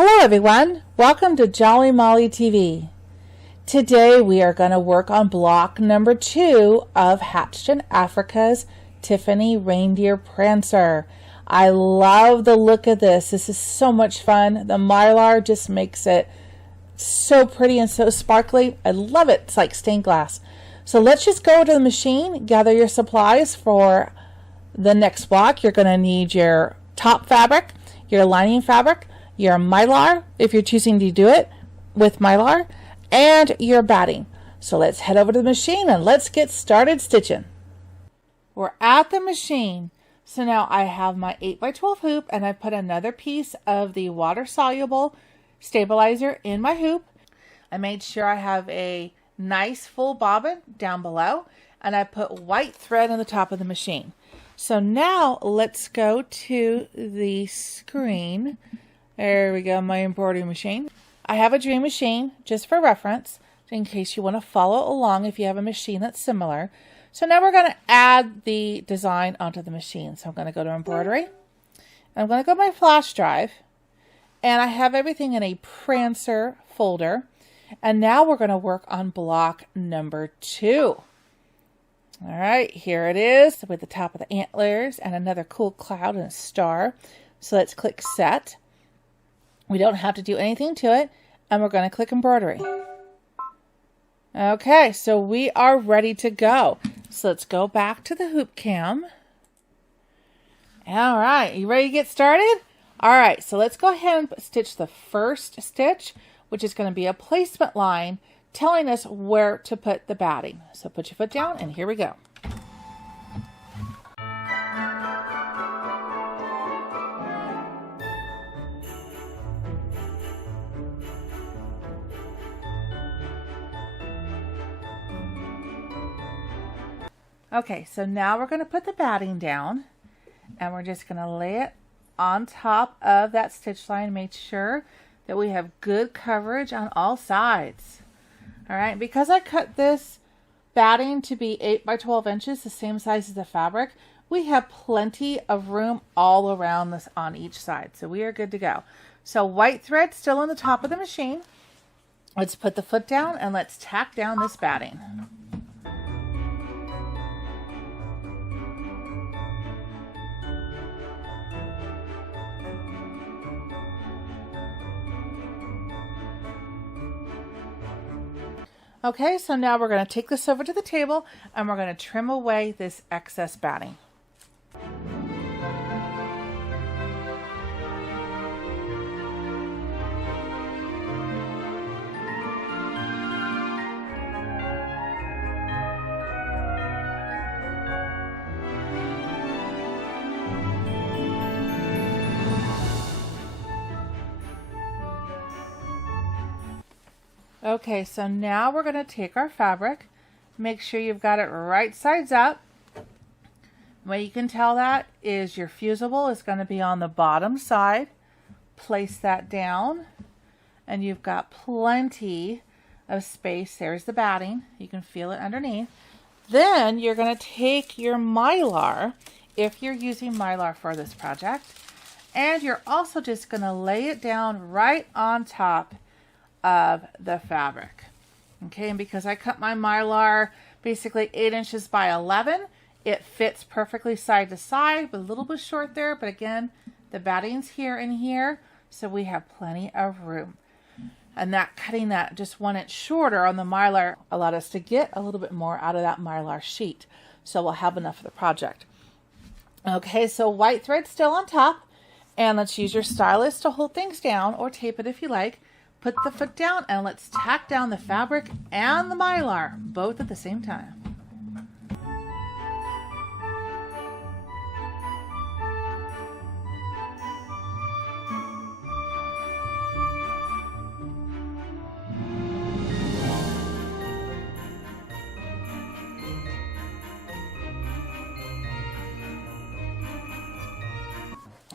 Hello everyone, welcome to Jolly Molly TV. Today we are going to work on block number 2 of Hatched in Africa's Tiffany Reindeer Prancer. I love the look of this. This is so much fun. The mylar just makes it so pretty and so sparkly. I love it. It's like stained glass. So let's just go to the machine, gather your supplies for the next block. You're going to need your top fabric, your lining fabric, your mylar, if you're choosing to do it with mylar, and your batting. So let's head over to the machine and let's get started stitching. We're at the machine. So now I have my 8x12 hoop and I put another piece of the water-soluble stabilizer in my hoop. I made sure I have a nice full bobbin down below, and I put white thread on the top of the machine. So now let's go to the screen. There we go, my embroidery machine. I have a dream machine just for reference, in case you want to follow along if you have a machine that's similar. So now we're going to add the design onto the machine. So I'm going to go to embroidery. I'm going to go to my flash drive, and I have everything in a Prancer folder. And now we're going to work on block number 2. All right, here it is with the top of the antlers and another cool cloud and a star. So let's click set. We don't have to do anything to it, and we're going to click embroidery. Okay, so we are ready to go. So let's go back to the hoop cam. All right, you ready to get started? All right, so let's go ahead and stitch the first stitch, which is going to be a placement line telling us where to put the batting. So put your foot down, and here we go. Okay, so now we're going to put the batting down, and we're just going to lay it on top of that stitch line. Make sure that we have good coverage on all sides. All right, because I cut this batting to be 8x12 inches, the same size as the fabric, we have plenty of room all around this on each side. So we are good to go. So white thread still on the top of the machine. Let's put the foot down and let's tack down this batting. Okay, so now we're going to take this over to the table and we're going to trim away this excess batting. Okay, so now we're going to take our fabric, make sure you've got it right sides up. The way you can tell that is your fusible is going to be on the bottom side. Place that down, and you've got plenty of space. There's the batting. You can feel it underneath. Then you're going to take your mylar, if you're using mylar for this project, and you're also just going to lay it down right on top of the fabric. Okay, and because I cut my mylar basically 8 inches by 11, it fits perfectly side to side, but a little bit short there. But again, the batting's here and here, so we have plenty of room. And that cutting that just 1 inch shorter on the mylar allowed us to get a little bit more out of that mylar sheet. So we'll have enough for the project. Okay, so white thread still on top, and let's use your stylus to hold things down, or tape it if you like. Put the foot down and let's tack down the fabric and the mylar, both at the same time.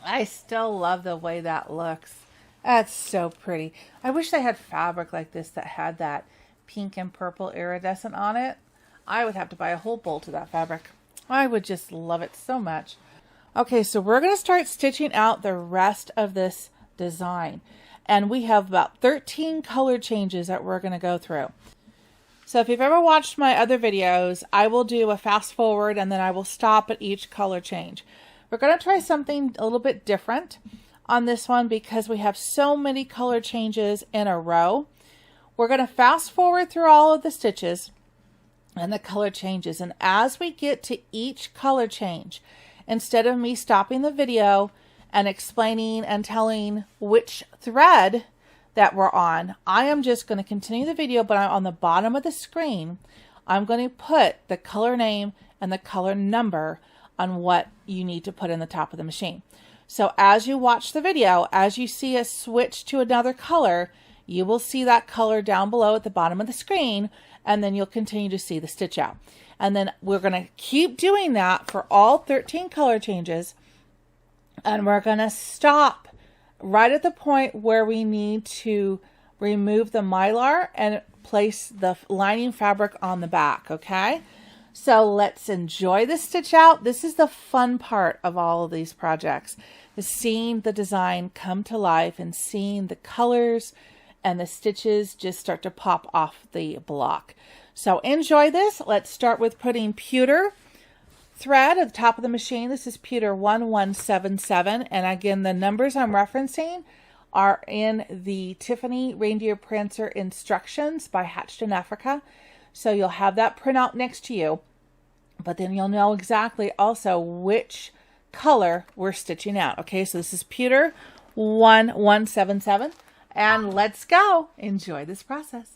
I still love the way that looks. That's so pretty. I wish they had fabric like this that had that pink and purple iridescent on it. I would have to buy a whole bolt of that fabric. I would just love it so much. Okay, so we're going to start stitching out the rest of this design. And we have about 13 color changes that we're going to go through. So if you've ever watched my other videos, I will do a fast forward and then I will stop at each color change. We're going to try something a little bit different on this one because we have so many color changes in a row. We're going to fast forward through all of the stitches and the color changes. And as we get to each color change, instead of me stopping the video and explaining and telling which thread that we're on, I am just going to continue the video, but on the bottom of the screen, I'm going to put the color name and the color number on what you need to put in the top of the machine. So as you watch the video, as you see us switch to another color, you will see that color down below at the bottom of the screen, and then you'll continue to see the stitch out. And then we're going to keep doing that for all 13 color changes, and we're going to stop right at the point where we need to remove the mylar and place the lining fabric on the back, okay? So let's enjoy the stitch out. This is the fun part of all of these projects, is seeing the design come to life and seeing the colors and the stitches just start to pop off the block. So enjoy this. Let's start with putting pewter thread at the top of the machine. This is pewter 1177, and again the numbers I'm referencing are in the Tiffany Reindeer Prancer instructions by Hatched in Africa. So you'll have that printout next to you, but then you'll know exactly also which color we're stitching out. Okay, so this is pewter 1177, and let's go. Enjoy this process.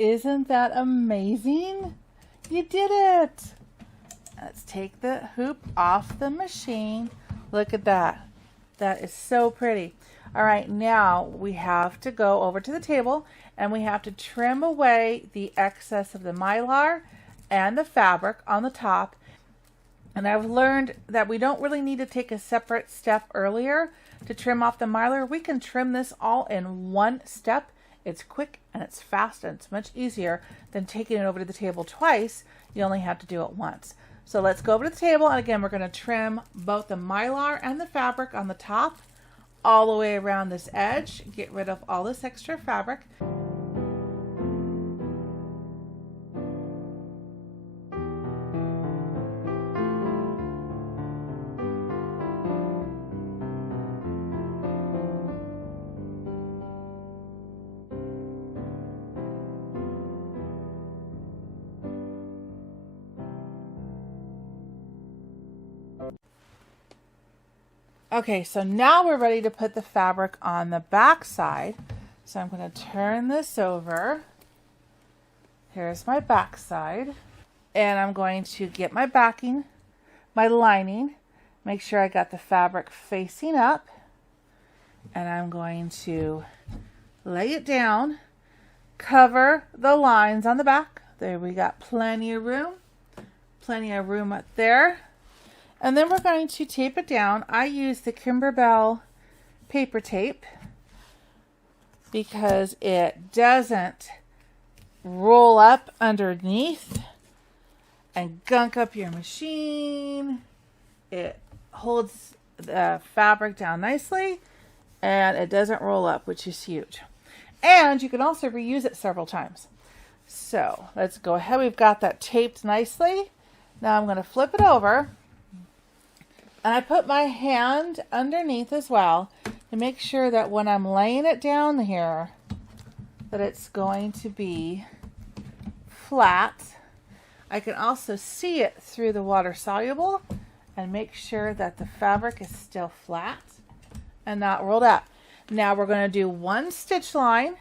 Isn't that amazing? You did it! Let's take the hoop off the machine. Look at that. That is so pretty. All right, now we have to go over to the table and we have to trim away the excess of the mylar and the fabric on the top. And I've learned that we don't really need to take a separate step earlier to trim off the mylar. We can trim this all in one step. It's quick and it's fast and it's much easier than taking it over to the table twice. You only have to do it once. So let's go over to the table, and again, we're going to trim both the mylar and the fabric on the top all the way around this edge. Get rid of all this extra fabric. Okay, so now we're ready to put the fabric on the back side. So I'm going to turn this over. Here's my back side. And I'm going to get my backing my lining. Make sure I got the fabric facing up. And I'm going to lay it down, cover the lines on the back. There, we got plenty of room up there. And then we're going to tape it down. I use the Kimberbell paper tape because it doesn't roll up underneath and gunk up your machine. It holds the fabric down nicely and it doesn't roll up, which is huge. And you can also reuse it several times. So let's go ahead. We've got that taped nicely. Now I'm going to flip it over. And I put my hand underneath as well to make sure that when I'm laying it down here, that it's going to be flat. I can also see it through the water soluble and make sure that the fabric is still flat and not rolled up. Now we're going to do one stitch line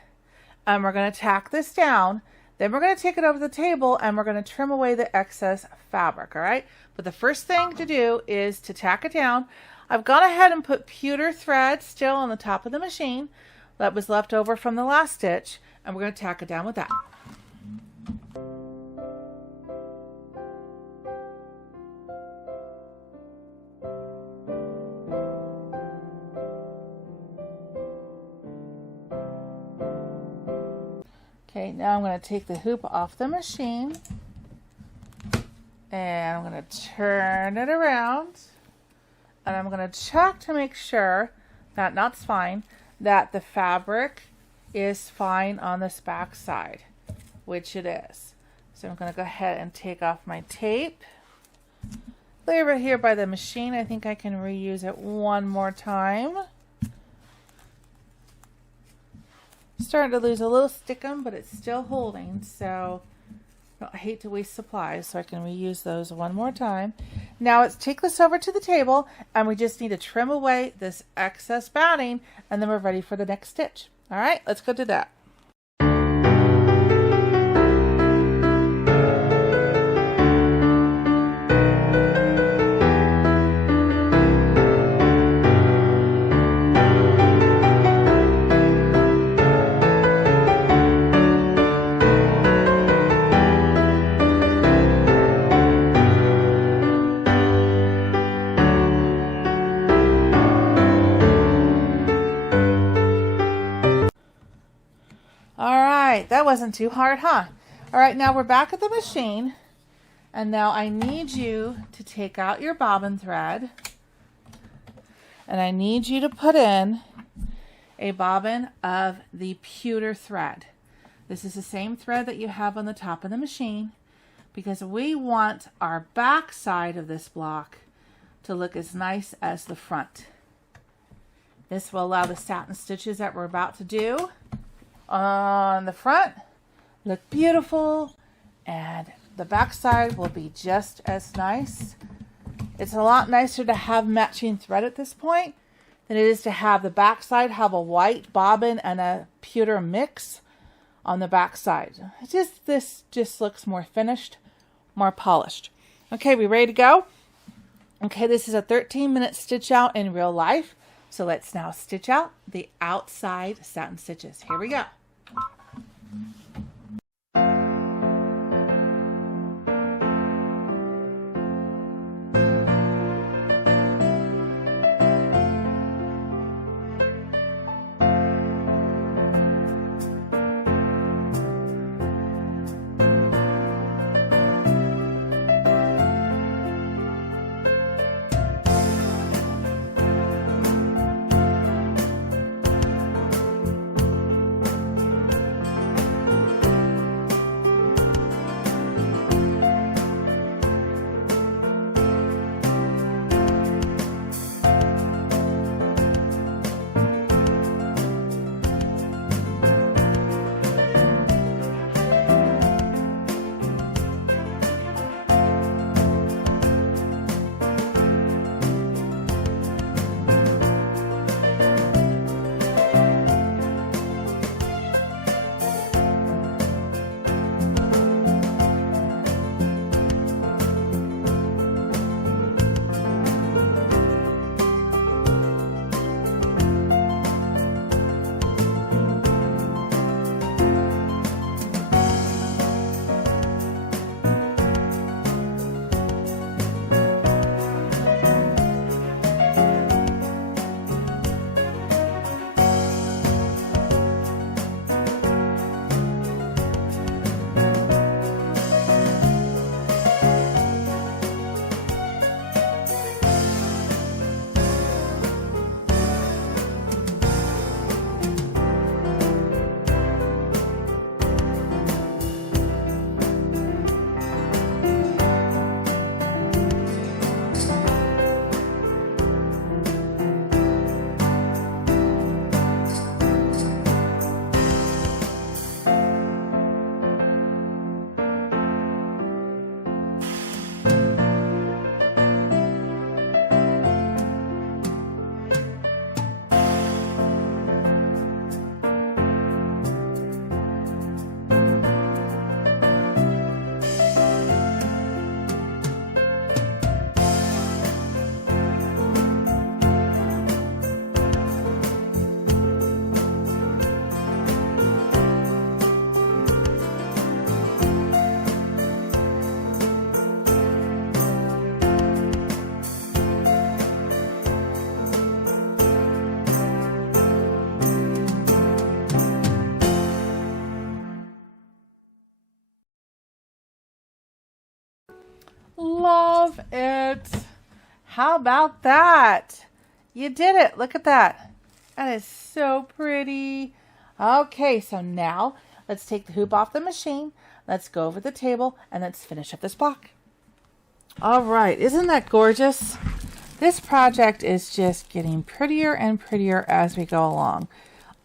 and we're going to tack this down. Then we're going to take it over the table and we're going to trim away the excess fabric, all right? But the first thing to do is to tack it down. I've gone ahead and put pewter thread still on the top of the machine that was left over from the last stitch, and we're going to tack it down with that. Okay, now I'm going to take the hoop off the machine and I'm going to turn it around and I'm going to check to make sure that that's fine, that the fabric is fine on this back side, which it is. So I'm going to go ahead and take off my tape. Leave it here by the machine. I think I can reuse it one more time. Starting to lose a little stickum, but it's still holding, so I hate to waste supplies, so I can reuse those one more time. Now let's take this over to the table, and we just need to trim away this excess batting, and then we're ready for the next stitch. All right, let's go do that. That wasn't too hard, huh? All right, now we're back at the machine, and now I need you to take out your bobbin thread, and I need you to put in a bobbin of the pewter thread. This is the same thread that you have on the top of the machine, because we want our back side of this block to look as nice as the front. This will allow the satin stitches that we're about to do on the front look beautiful, and the back side will be just as nice. It's a lot nicer to have matching thread at this point than it is to have the back side have a white bobbin and a pewter mix on the back side. This just looks more finished, more polished. Okay, we ready to go? Okay, this is a 13-minute stitch out in real life. So let's now stitch out the outside satin stitches. Here we go. love it. How about that? You did it. Look at that. That is so pretty. Okay, so now let's take the hoop off the machine. Let's go over the table and let's finish up this block. All right, isn't that gorgeous? This project is just getting prettier and prettier as we go along.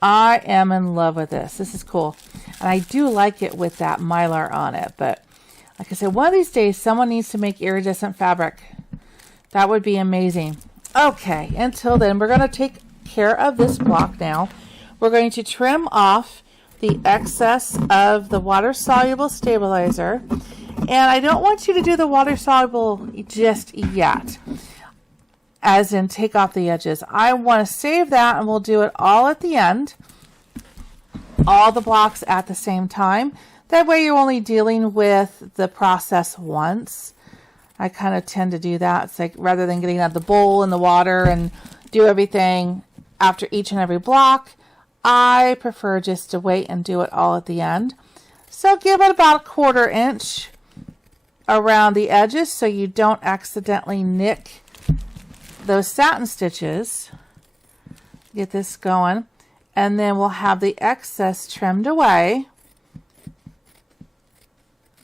I am in love with this. This is cool. And I do like it with that mylar on it. But like I said, one of these days, someone needs to make iridescent fabric. That would be amazing. Okay, until then, we're going to take care of this block now. We're going to trim off the excess of the water-soluble stabilizer. And I don't want you to do the water-soluble just yet, as in take off the edges. I want to save that, and we'll do it all at the end, all the blocks at the same time. That way you're only dealing with the process once. I kind of tend to do that. It's like rather than getting out the bowl and the water and do everything after each and every block, I prefer just to wait and do it all at the end. So give it about 1/4 inch around the edges so you don't accidentally nick those satin stitches. Get this going, and then we'll have the excess trimmed away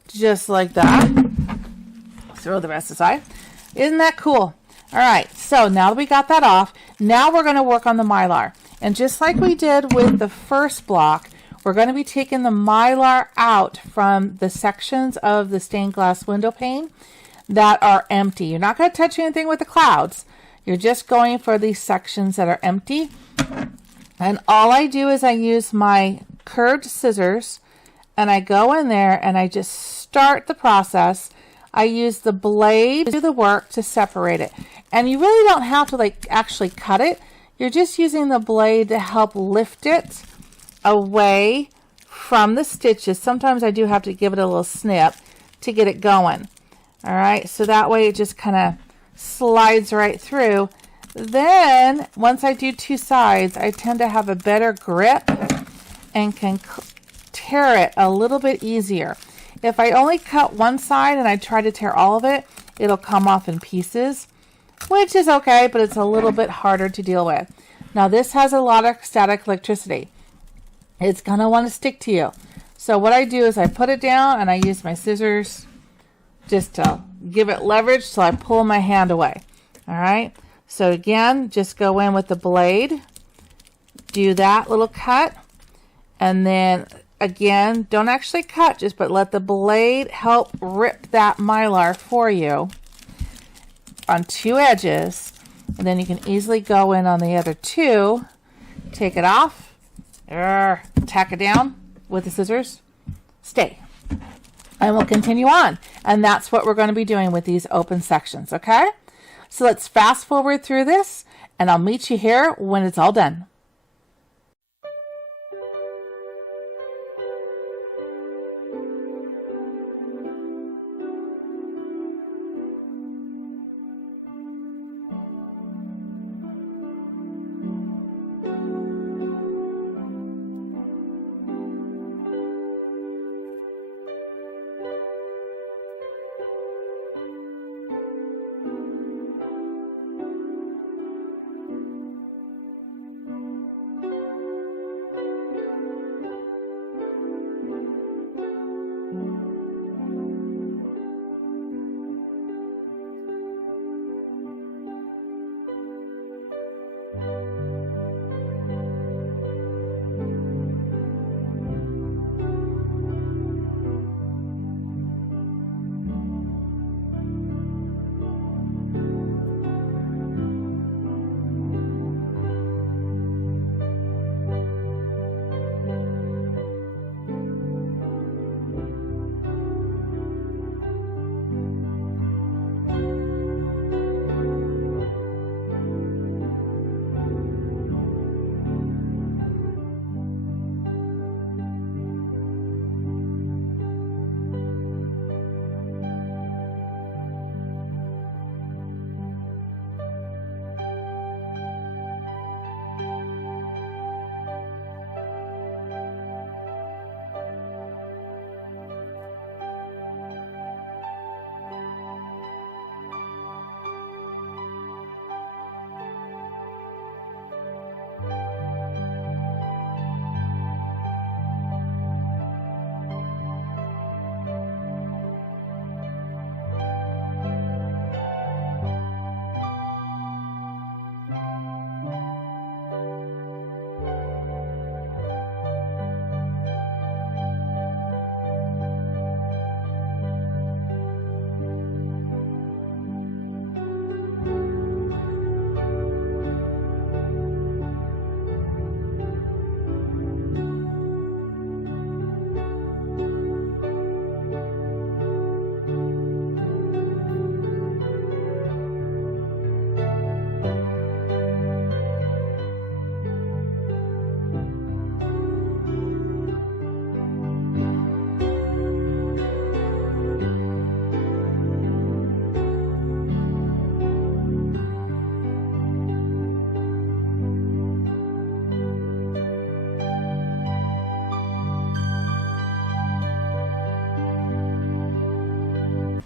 just like that. Throw the rest aside. Isn't that cool? All right, so now that we got that off, now we're going to work on the mylar. And just like we did with the first block, we're going to be taking the mylar out from the sections of the stained glass window pane that are empty. You're not going to touch anything with the clouds. You're just going for these sections that are empty. And all I do is I use my curved scissors and I go in there and I just start the process. I use the blade to do the work to separate it. And you really don't have to like actually cut it. You're just using the blade to help lift it away from the stitches. Sometimes I do have to give it a little snip to get it going. All right, so that way it just kind of slides right through. Then once I do 2 sides, I tend to have a better grip and can tear it a little bit easier. If I only cut one side and I try to tear all of it, it'll come off in pieces, which is okay, but it's a little bit harder to deal with. Now this has a lot of static electricity. It's going to want to stick to you. So what I do is I put it down and I use my scissors just to give it leverage so I pull my hand away. All right. So again, just go in with the blade, do that little cut, and then again, don't actually cut, but let the blade help rip that mylar for you on 2 edges. And then you can easily go in on the other 2, take it off, tack it down with the scissors, stay. And we'll continue on. And that's what we're going to be doing with these open sections, okay? So let's fast forward through this, and I'll meet you here when it's all done.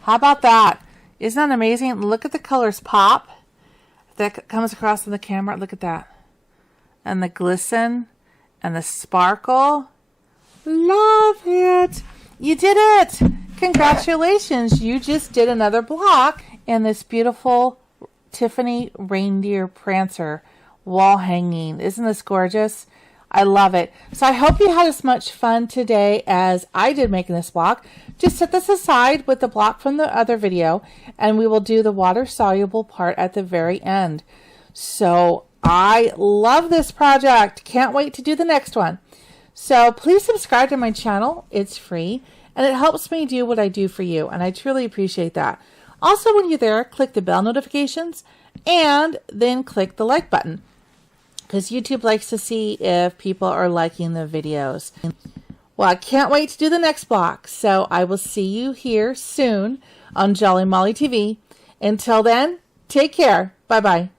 How about that? Isn't that amazing? Look at the colors pop. That comes across in the camera. Look at that. And the glisten and the sparkle. Love it. You did it. Congratulations. You just did another block in this beautiful Tiffany Reindeer Prancer wall hanging. Isn't this gorgeous? I love it. So I hope you had as much fun today as I did making this block. Just set this aside with the block from the other video, and we will do the water soluble part at the very end. So I love this project. Can't wait to do the next one. So please subscribe to my channel. It's free, and it helps me do what I do for you, and I truly appreciate that. Also, when you're there, click the bell notifications and then click the like button, because YouTube likes to see if people are liking the videos. Well, I can't wait to do the next block, so I will see you here soon on Jolly Molly TV. Until then, take care. Bye-bye.